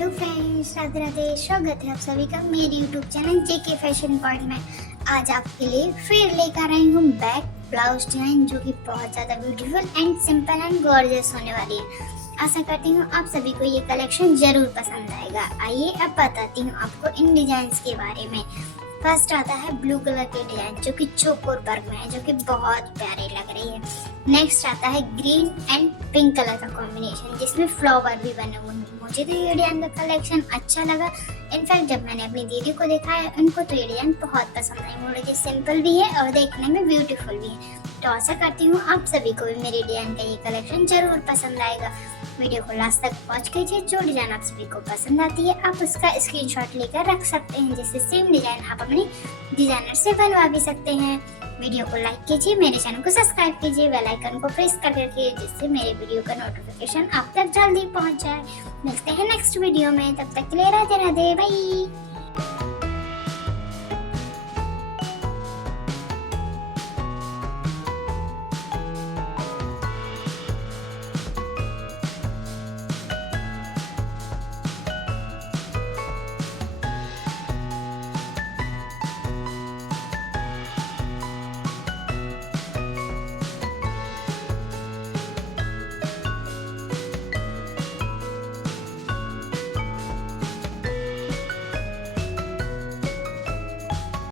Hello friends, Radhe Radhe. स्वागत है आप सभी का मेरे यूट्यूब चैनल जेके फैशन पॉइंट में। आज आपके लिए फिर लेकर आई हूँ बैक ब्लाउज डिजाइन, जो कि बहुत ज़्यादा beautiful and simple and gorgeous होने वाली है। आशा करती हूँ आप सभी को ये कलेक्शन जरूर पसंद आएगा। आइए अब बताती हूँ आपको इन डिजाइंस के बारे में। फर्स्ट आता है ब्लू कलर के डिजाइन, जो कि चोकोर वर्क में है, जो कि बहुत प्यारे लग रही है। नेक्स्ट आता है ग्रीन एंड पिंक कलर का कॉम्बिनेशन, जिसमें फ्लावर भी बने हुए हैं। मुझे तो ये डिजाइन का कलेक्शन अच्छा लगा। इनफैक्ट जब मैंने अपनी दीदी को देखा है, उनको तो ये डिजाइन बहुत पसंद आई। बोले कि सिंपल भी है और देखने में ब्यूटीफुल भी है। तो आशा करती हूँ आप सभी को भी मेरे डिजाइन का ये कलेक्शन जरूर पसंद आएगा। वीडियो को लास्ट तक वॉच कीजिए। जो डिजाइन आप सभी को पसंद आती है, आप उसका स्क्रीनशॉट लेकर रख सकते हैं, जिससे सेम डिजाइन आप अपने डिजाइनर से बनवा भी सकते हैं। वीडियो को लाइक कीजिए, मेरे चैनल को सब्सक्राइब कीजिए, बेल आइकन को प्रेस कर रखिए, जिससे मेरे वीडियो का नोटिफिकेशन आप तक जल्दी पहुंच जाए। मिलते हैं नेक्स्ट वीडियो में, तब तक के लिए राधे राधे, बाय।